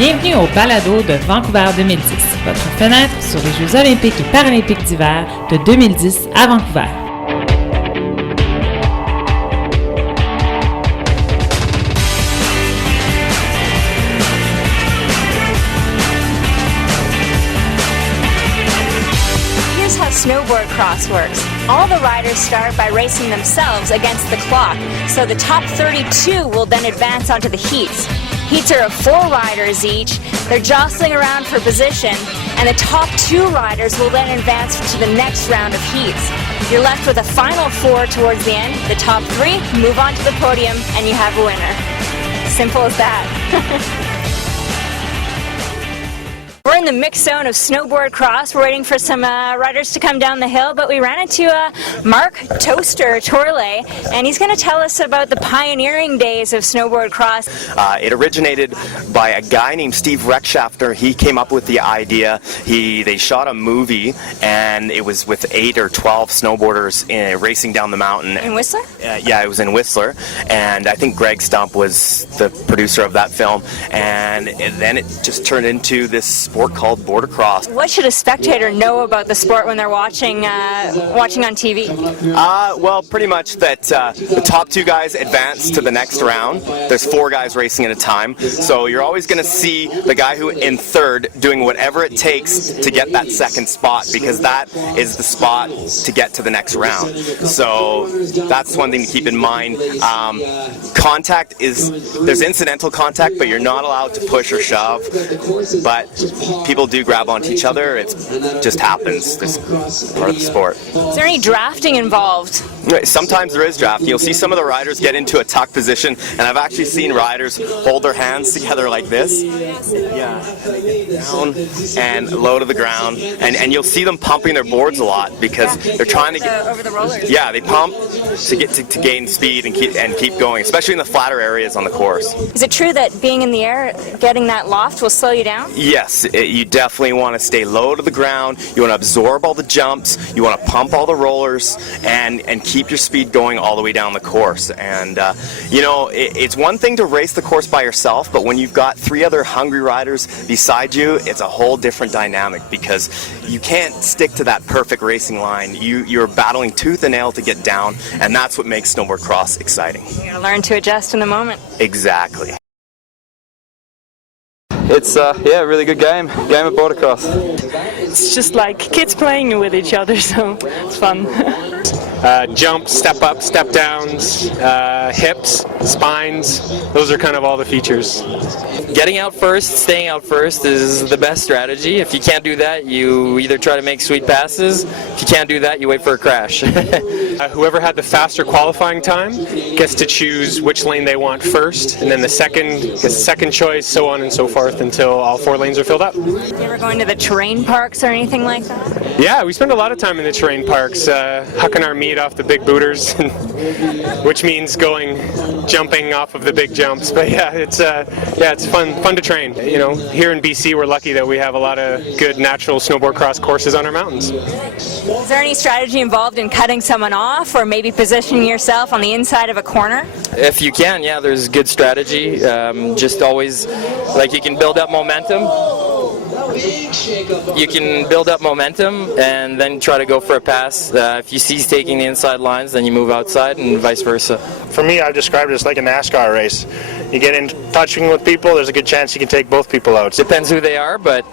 Bienvenue au balado de Vancouver 2010, votre fenêtre sur les Jeux olympiques et paralympiques d'hiver de 2010 à Vancouver. Here's how snowboardcross works. All the riders start by racing themselves against the clock, so the top 32 will then advance onto the heats. Heats are of 4 riders each. They're jostling around for position, and the top 2 riders will then advance to the next round of heats. You're left with a final 4 towards the end. The top 3 move on to the podium, and you have a winner. Simple as that. We're in the mixed zone of snowboardcross. We're waiting for some riders to come down the hill, but we ran into Mark Toaster Torley, and he's going to tell us about the pioneering days of snowboardcross. It originated by a guy named Steve Reckschafter. He came up with the idea. They shot a movie, and it was with 8 or 12 snowboarders racing down the mountain. In Whistler? Yeah, it was in Whistler, and I think Greg Stump was the producer of that film, and then it just turned into this sport called bordercross. What should a spectator know about the sport when they're watching on TV? Well, pretty much that the top 2 guys advance to the next round. There's 4 guys racing at a time, so you're always going to see the guy who in third doing whatever it takes to get that second spot, because that is the spot to get to the next round. So that's one thing to keep in mind. Contact there's incidental contact, but you're not allowed to push or shove, but people do grab onto each other. It just happens. It's part of the sport. Is there any drafting involved? Sometimes there is drafting. You'll see some of the riders get into a tuck position, and I've actually seen riders hold their hands together like this. Yeah. Down and low to the ground. And you'll see them pumping their boards a lot because they're trying to get over the rollers. Yeah, they pump to get to gain speed and keep going, especially in the flatter areas on the course. Is it true that being in the air, getting that loft will slow you down? Yes, you definitely want to stay low to the ground. You want to absorb all the jumps. You want to pump all the rollers and keep your speed going all the way down the course. And it's one thing to race the course by yourself, but when you've got 3 other hungry riders beside you, it's a whole different dynamic because you can't stick to that perfect racing line. You're battling tooth and nail to get down, and that's what makes snowboardcross exciting. You gotta learn to adjust in the moment. Exactly. It's a really good game of bordercross. It's just like kids playing with each other, so it's fun. Jumps, step up, step downs, hips, spines, those are kind of all the features. Getting out first, staying out first is the best strategy. If you can't do that, you either try to make sweet passes. If you can't do that, you wait for a crash. Whoever had the faster qualifying time gets to choose which lane they want first, and then the second choice, so on and so forth until all 4 lanes are filled up. You ever going to the terrain parks or anything like that? Yeah, we spend a lot of time in the terrain parks, hucking our meat off the big booters, which means jumping off of the big jumps. But yeah, it's fun to train. Here in BC, we're lucky that we have a lot of good natural snowboardcross courses on our mountains. Is there any strategy involved in cutting someone off or maybe positioning yourself on the inside of a corner? If you can, yeah, there's good strategy. Just always, you can build up momentum. You can build up momentum and then try to go for a pass. If you see he's taking the inside lines, then you move outside and vice versa. For me, I've described it as like a NASCAR race. You get in touching with people, there's a good chance you can take both people out. Depends who they are, but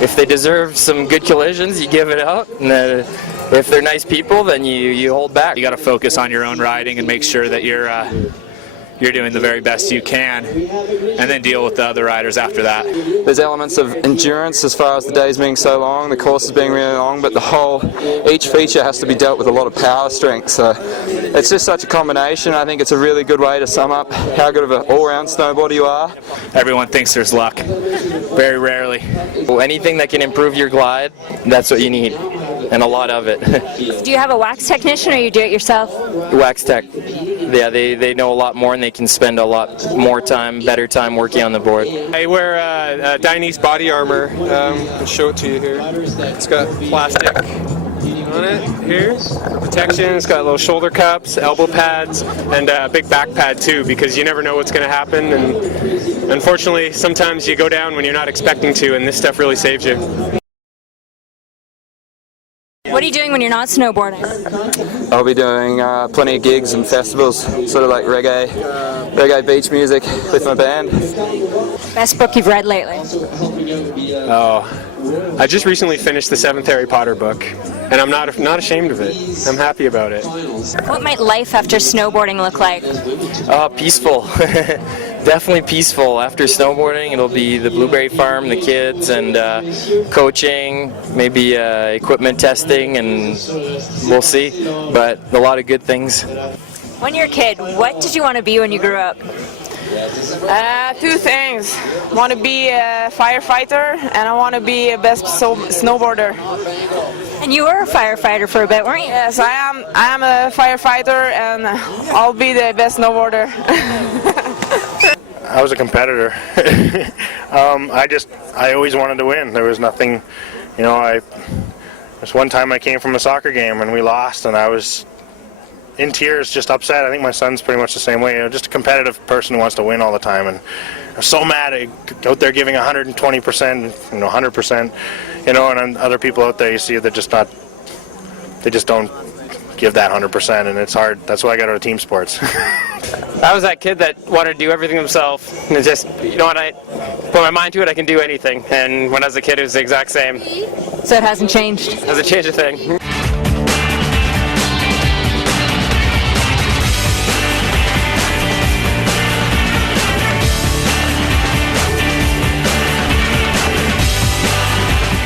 if they deserve some good collisions, you give it out. And if they're nice people, then you hold back. You got to focus on your own riding and make sure that you're doing the very best you can, and then deal with the other riders after that. There's elements of endurance as far as the days being so long, the courses being really long, but each feature has to be dealt with a lot of power strength. So it's just such a combination. I think it's a really good way to sum up how good of an all-round snowboarder you are. Everyone thinks there's luck. Very rarely. Anything that can improve your glide, that's what you need, and a lot of it. Do you have a wax technician or you do it yourself? Wax tech. Yeah, they know a lot more and they can spend a lot more time, better time working on the board. I wear Dainese body armor. I'll show it to you here. It's got plastic on it here for protection. It's got little shoulder cups, elbow pads, and a big back pad too, because you never know what's going to happen. And unfortunately, sometimes you go down when you're not expecting to, and this stuff really saves you. What are you doing when you're not snowboarding? I'll be doing plenty of gigs and festivals, sort of like reggae beach music with my band. Best book you've read lately? Oh, I just recently finished the 7th Harry Potter book, and I'm not ashamed of it. I'm happy about it. What might life after snowboarding look like? Peaceful. Definitely peaceful. After snowboarding, it'll be the blueberry farm, the kids, and coaching, maybe equipment testing, and we'll see. But a lot of good things. When you're a kid, what did you want to be when you grew up? Two things. I want to be a firefighter, and I want to be a best snowboarder. And you were a firefighter for a bit, weren't you? Yes, I am. I am a firefighter, and I'll be the best snowboarder. I was a competitor. I always wanted to win. There was nothing, there's one time I came from a soccer game and we lost, and I was in tears, just upset. I think my son's pretty much the same way. Just a competitive person who wants to win all the time, and I'm so mad out there giving 120%, 100%, and other people out there you see they just don't give that 100%, and it's hard. That's why I got out of team sports. I was that kid that wanted to do everything himself. And it's just, when I put my mind to it, I can do anything. And when I was a kid, it was the exact same. So it hasn't changed? It hasn't changed a thing.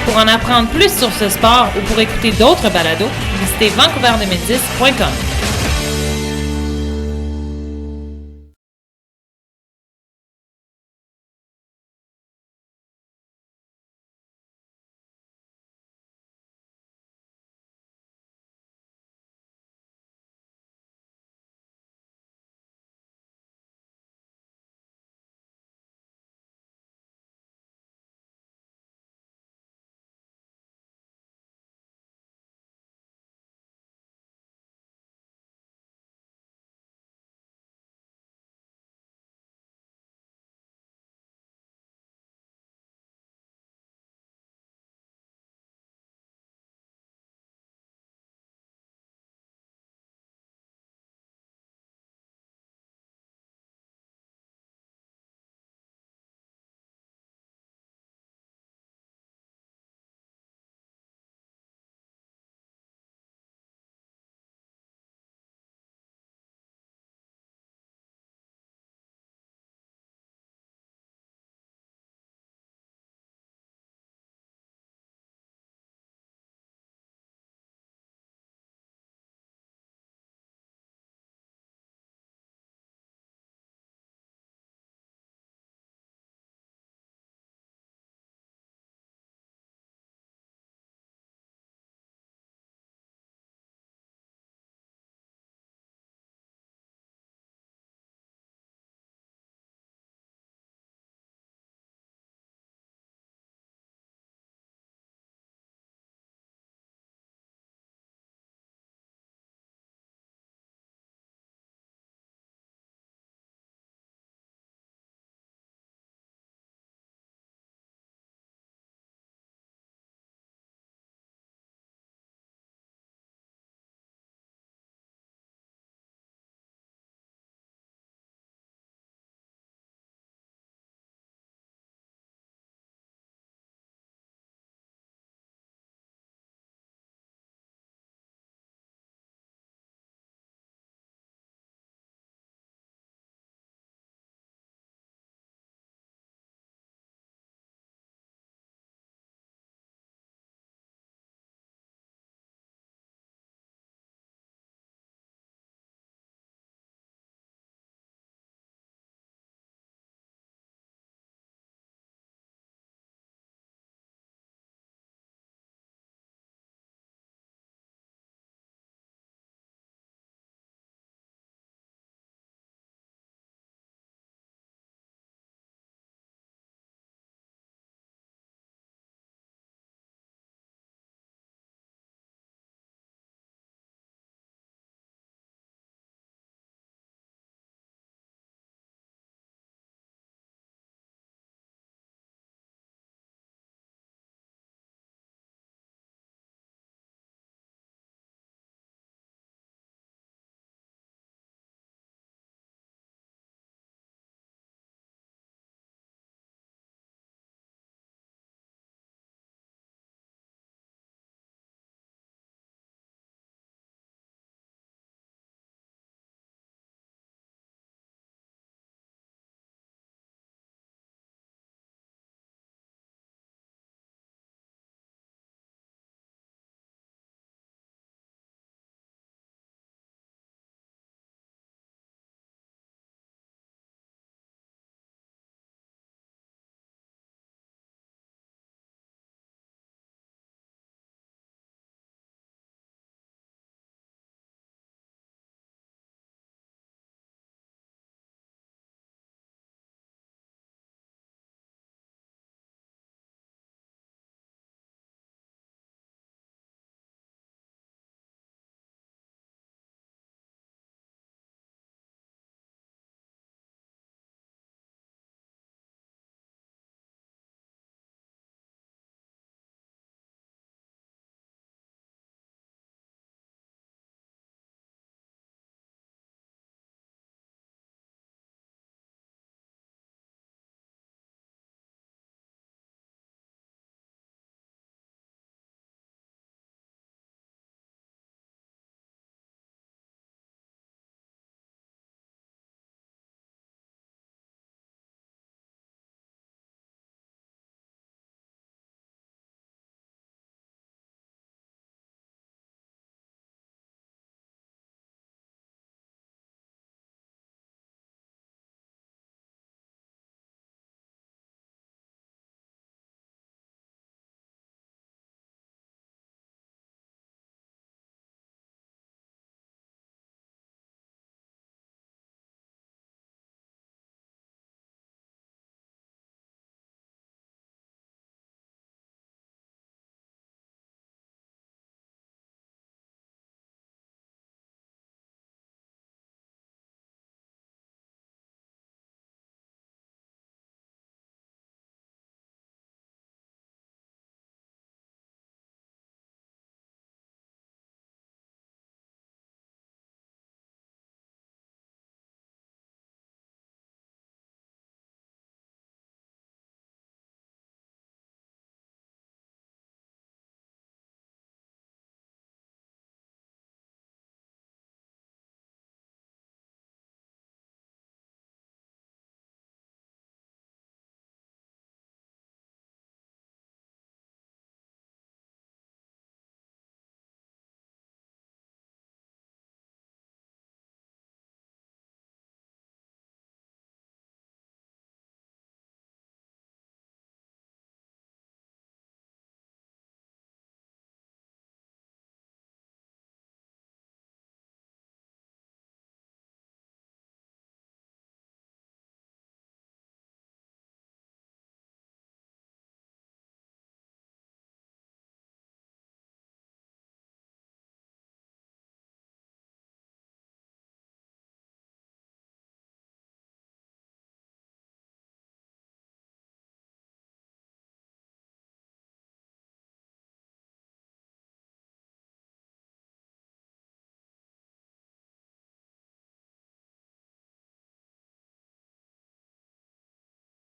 Pour en apprendre plus sur ce sport ou pour écouter d'autres balados, visitez vancouver2010.com.